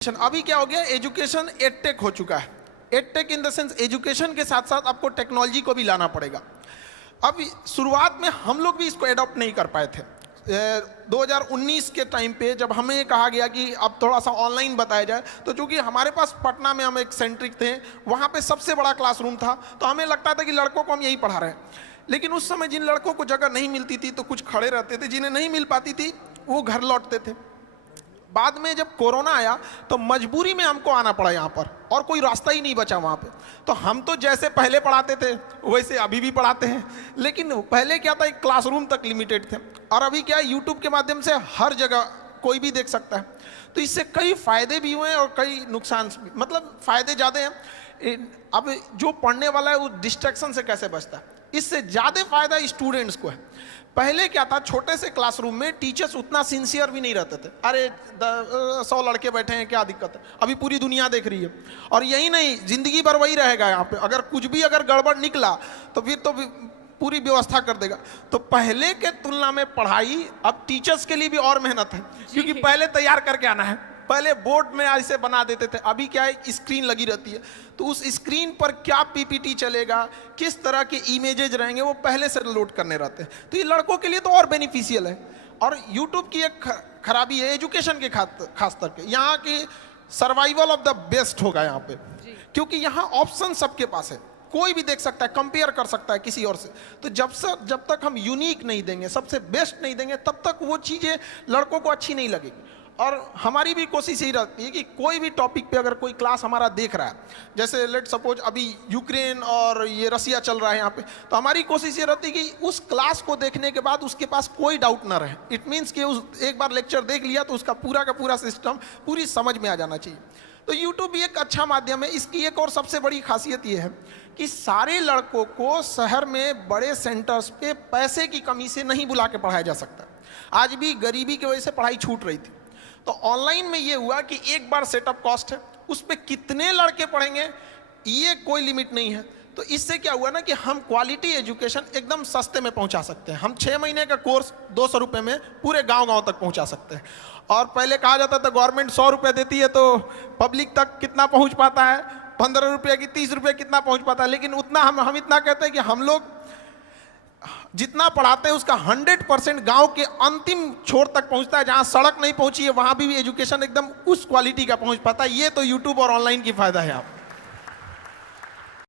अभी क्या हो गया, एजुकेशन एडटेक हो चुका है। Edtech in the sense education के साथ साथ आपको टेक्नोलॉजी को भी लाना पड़ेगा। अब शुरुआत में हम लोग भी इसको एडॉप्ट नहीं कर पाए थे। 2019 के टाइम पे जब हमें कहा गया कि अब थोड़ा सा ऑनलाइन बताया जाए, तो चूंकि हमारे पास पटना में हम एक सेंट्रिक थे, वहाँ पे सबसे बड़ा क्लासरूम था, तो हमें लगता था कि लड़कों को हम यही पढ़ा रहे हैं। लेकिन उस समय जिन लड़कों को जगह नहीं मिलती थी तो कुछ खड़े रहते थे, जिन्हें नहीं मिल पाती थी वो घर लौटते थे। बाद में जब कोरोना आया तो मजबूरी में हमको आना पड़ा यहाँ पर, और कोई रास्ता ही नहीं बचा वहाँ पे। तो हम तो जैसे पहले पढ़ाते थे वैसे अभी भी पढ़ाते हैं, लेकिन पहले क्या था, एक क्लासरूम तक लिमिटेड थे, और अभी क्या है, यूट्यूब के माध्यम से हर जगह कोई भी देख सकता है। तो इससे कई फायदे भी हुए हैं और कई नुकसान भी, मतलब फायदे ज़्यादा हैं। अब जो पढ़ने वाला है वो डिस्ट्रैक्शन से कैसे बचता है, इससे ज़्यादा फायदा स्टूडेंट्स को है। पहले क्या था, छोटे से क्लासरूम में टीचर्स उतना सिंसियर भी नहीं रहते थे। अरे 100 लड़के बैठे हैं, क्या दिक्कत है, अभी पूरी दुनिया देख रही है। और यही नहीं, जिंदगी भर वही रहेगा यहाँ पे। अगर कुछ भी अगर गड़बड़ निकला तो फिर तो पूरी व्यवस्था कर देगा। तो पहले के तुलना में पढ़ाई अब टीचर्स के लिए भी और मेहनत है, क्योंकि पहले तैयार करके आना है। पहले बोर्ड में ऐसे बना देते थे, अभी क्या है, स्क्रीन लगी रहती है, तो उस स्क्रीन पर क्या पीपीटी चलेगा, किस तरह के इमेजेज रहेंगे, वो पहले से लोड करने रहते हैं। तो ये लड़कों के लिए तो और बेनिफिशियल है। और यूट्यूब की एक खराबी है एजुकेशन के खास तौर पे, यहाँ की सर्वाइवल ऑफ द बेस्ट होगा यहाँ पे, क्योंकि यहाँ ऑप्शन सबके पास है, कोई भी देख सकता है, कंपेयर कर सकता है किसी और से। तो जब तक हम यूनिक नहीं देंगे, सबसे बेस्ट नहीं देंगे, तब तक वो चीज़ें लड़कों को अच्छी नहीं लगेगी। और हमारी भी कोशिश यही रहती है कि कोई भी टॉपिक पे अगर कोई क्लास हमारा देख रहा है, जैसे लेट सपोज अभी यूक्रेन और ये रसिया चल रहा है यहाँ पे, तो हमारी कोशिश ये रहती है कि उस क्लास को देखने के बाद उसके पास कोई डाउट ना रहे। इट मीन्स कि उस एक बार लेक्चर देख लिया तो उसका पूरा का पूरा सिस्टम पूरी समझ में आ जाना चाहिए। तो यूट्यूब भी एक अच्छा माध्यम है। इसकी एक और सबसे बड़ी खासियत ये है कि सारे लड़कों को शहर में बड़े सेंटर्स पे पैसे की कमी से नहीं बुला के पढ़ाया जा सकता। आज भी गरीबी की वजह से पढ़ाई छूट रही थी। तो ऑनलाइन में ये हुआ कि एक बार सेटअप कॉस्ट है, उस पर कितने लड़के पढ़ेंगे ये कोई लिमिट नहीं है। तो इससे क्या हुआ ना कि हम क्वालिटी एजुकेशन एकदम सस्ते में पहुंचा सकते हैं। हम 6 महीने का कोर्स 200 रुपये में पूरे गांव-गांव तक पहुंचा सकते हैं। और पहले कहा जाता था गवर्नमेंट 100 रुपये देती है तो पब्लिक तक कितना पहुँच पाता है, 15 रुपये की 30 रुपये कितना पहुँच पाता है। लेकिन उतना हम इतना कहते हैं कि हम लोग जितना पढ़ाते हैं उसका 100% गांव के अंतिम छोर तक पहुंचता है। जहां सड़क नहीं पहुंची है वहां भी एजुकेशन एकदम उस क्वालिटी का पहुंच पाता है। ये तो यूट्यूब और ऑनलाइन की फायदा है। आप